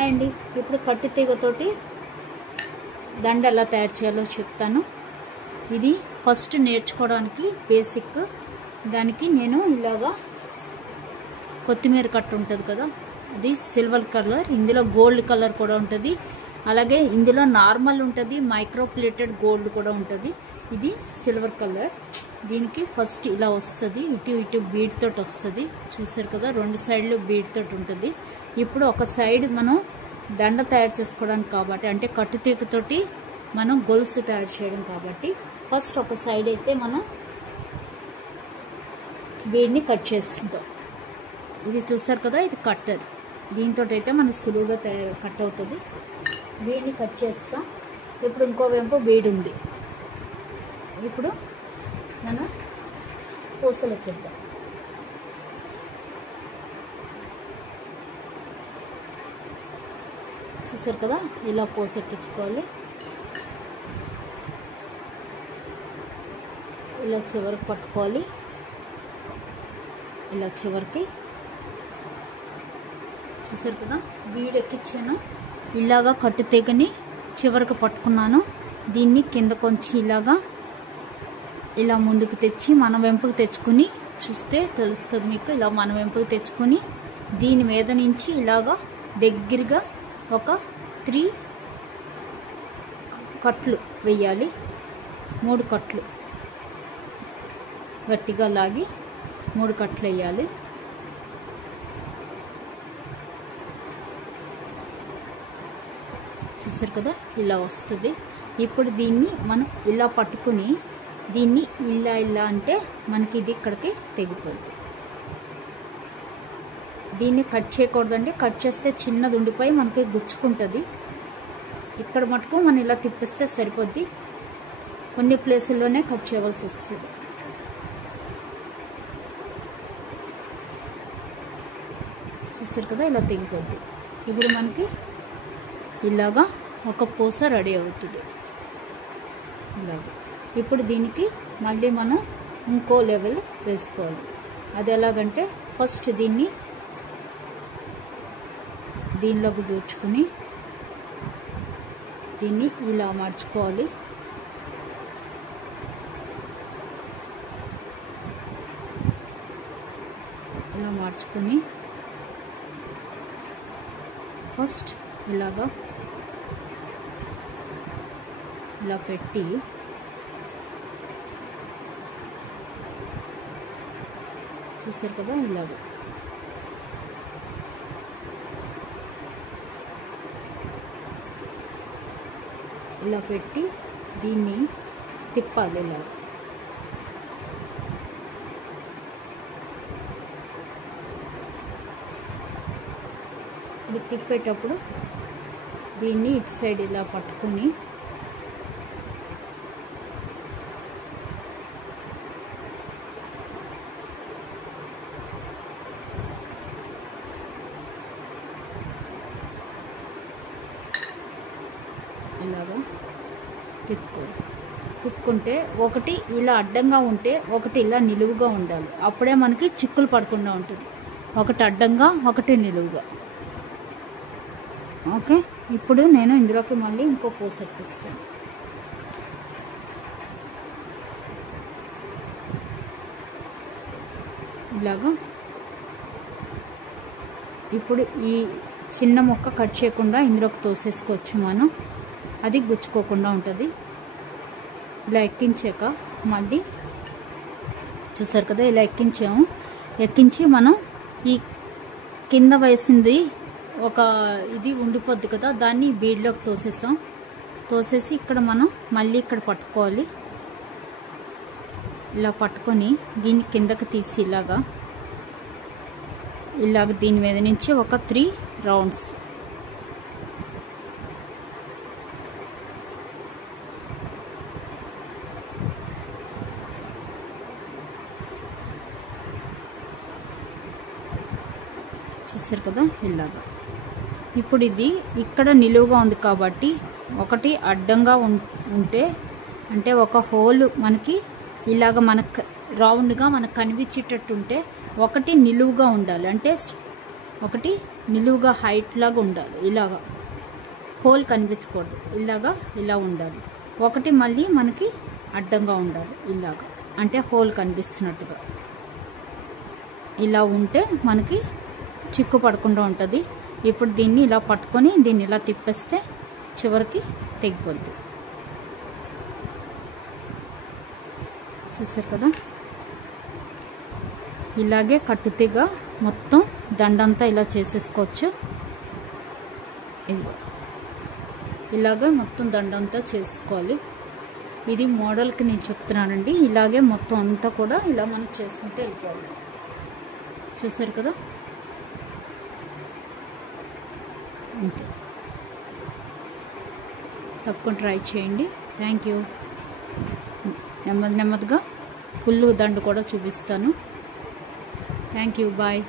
Hi అండి. ఇప్పుడు కట్టి తీగతోటి దండ ఎలా తయారు చేయాలో చెప్తాను. ఇది ఫస్ట్ నేర్చుకోవడానికి బేసిక్. దానికి నేను ఇలాగా కొత్తిమీర కట్ట ఉంటుంది కదా, అది సిల్వర్ కలర్, ఇందులో గోల్డ్ కలర్ కూడా ఉంటుంది. అలాగే ఇందులో నార్మల్ ఉంటుంది, మైక్రో ప్లేటెడ్ గోల్డ్ కూడా ఉంటుంది. ఇది సిల్వర్ కలర్. దీనికి ఫస్ట్ ఇలా వస్తుంది, ఇటు ఇటు బీడ్ తోటి వస్తుంది. చూసారు కదా, రెండు సైడ్లు బీడ్ తోటి ఉంటుంది. ఇప్పుడు ఒక సైడ్ మనం దండ తయారు చేసుకోవడానికి కాబట్టి, అంటే కట్టుతీగతోటి మనం గొలుసు తయారు చేయడం కాబట్టి, ఫస్ట్ ఒక సైడ్ అయితే మనం బీడ్ని కట్ చేస్తుంటాం. ఇది చూసారు కదా, ఇది కట్టర్. దీంతో అయితే మనకు సులువుగా కట్ అవుతుంది. బీడ్ని కట్ చేస్తాం. ఇప్పుడు ఇంకో వైపు బీడ్ ఉంది. ఇప్పుడు మనం పూసలు ఎక్కిద్దాం. చూసారు కదా, ఇలా పూస ఎక్కించుకోవాలి. ఇలా చివరికి పట్టుకోవాలి. ఇలా చివరికి చూసారు కదా, బీడ్ ఎక్కించాను. ఇలాగా కట్టు తీగని చివరికి పట్టుకున్నాను. దీన్ని కింద కొంచెం ఇలాగా ఇలా ముందుకు తెచ్చి మన వెంపుకు తెచ్చుకుని చూస్తే తెలుస్తుంది మీకు. ఇలా మన వెంపుకు తెచ్చుకొని దీని మీద నుంచి ఇలాగా దగ్గరగా ఒక 3 కట్లు వేయాలి. 3 కట్లు గట్టిగా లాగి 3 కట్లు వేయాలి. చూసారు కదా, ఇలా వస్తుంది. ఇప్పుడు దీన్ని మనం ఇలా పట్టుకుని దీన్ని ఇలా ఇలా అంటే మనకి ఇది ఇక్కడికి తెగిపోద్ది. దీన్ని కట్ చేయకూడదండి, కట్ చేస్తే చిన్నది ఉండిపోయి మనకి గుచ్చుకుంటుంది. ఇక్కడ మటుకు మనం ఇలా తిప్పిస్తే సరిపోద్ది. కొన్ని ప్లేసుల్లోనే కట్ చేయవలసి వస్తుంది. చూసారు కదా, ఇలా తెగిపోద్ది. ఇప్పుడు మనకి ఇలాగా ఒక పూస రెడీ అవుతుంది. ఇలాగ ఇప్పుడు దీనికి మళ్ళీ మనం ఇంకో లెవెల్ వేసుకోవాలి. అది ఎలాగంటే, ఫస్ట్ దీన్ని దీనిలోకి దూర్చుకుని దీన్ని ఇలా మార్చుకోవాలి. ఇలా మార్చుకొని ఫస్ట్ ఇలాగా ఇలా పెట్టి చూసారు కదా, ఇలాగ ఇలా పెట్టి దీన్ని తిప్పాలి. ఇలా ఇది తిప్పేటప్పుడు దీన్ని ఇటు సైడ్ ఇలా పట్టుకొని ఇలాగా తిప్పుకుంటే ఒకటి ఇలా అడ్డంగా ఉంటే ఒకటి ఇలా నిలువుగా ఉండాలి. అప్పుడే మనకి చిక్కులు పడకుండా ఉంటుంది. ఒకటి అడ్డంగా ఒకటి నిలువుగా. ఓకే, ఇప్పుడు నేను ఇందులోకి మళ్ళీ ఇంకో పూస ఎక్కిస్తాను. ఇలాగా ఇప్పుడు ఈ చిన్న ముక్క కట్ చేయకుండా ఇందులోకి తోసేసుకోవచ్చు మనం. అది గుచ్చుకోకుండా ఉంటుంది. ఇలా ఎక్కించాక మళ్ళీ చూసారు కదా, ఇలా ఎక్కించాము. ఎక్కించి మనం ఈ కింద వేసింది ఒక ఇది ఉండిపోద్ది కదా, దాన్ని బీడ్లోకి తోసేసాం. తోసేసి ఇక్కడ మనం మళ్ళీ ఇక్కడ పట్టుకోవాలి. ఇలా పట్టుకొని దీన్ని కిందకి తీసి ఇలాగ దీని మీద నుంచి ఒక 3 రౌండ్స్ చూసారు కదా, ఇలాగా. ఇప్పుడు ఇది ఇక్కడ నిలువుగా ఉంది కాబట్టి ఒకటి అడ్డంగా ఉంటే, అంటే ఒక హోల్ మనకి ఇలాగ మనకు రౌండ్గా మనకు కనిపించేటట్టు ఉంటే, ఒకటి నిలువుగా ఉండాలి. అంటే ఒకటి నిలువుగా హైట్ లాగా ఉండాలి. ఇలాగా హోల్ కనిపించకూడదు. ఇలాగా ఇలా ఉండాలి. ఒకటి మళ్ళీ మనకి అడ్డంగా ఉండాలి. ఇలాగా అంటే హోల్ కనిపిస్తున్నట్టుగా ఇలా ఉంటే మనకి చిక్కు పడకుండా ఉంటుంది. ఇప్పుడు దీన్ని ఇలా పట్టుకొని దీన్ని ఇలా తిప్పేస్తే చివరికి తెగిపోద్ది. చూసారు కదా, ఇలాగే కట్టుతీగా మొత్తం దండంతా ఇలా చేసేసుకోవచ్చు. ఇలాగే మొత్తం దండంతా చేసుకోవాలి. ఇది మోడల్కి నేను చెప్తున్నానండి. ఇలాగే మొత్తం అంతా కూడా ఇలా మనం చేసుకుంటే వెళ్ళిపోవాలి. చూసారు కదా, అంతే. తప్పకుండా ట్రై చేయండి. Thank you. నెమ్మదిగా ఫుల్ దండు కూడా చూపిస్తాను. Thank you. బాయ్.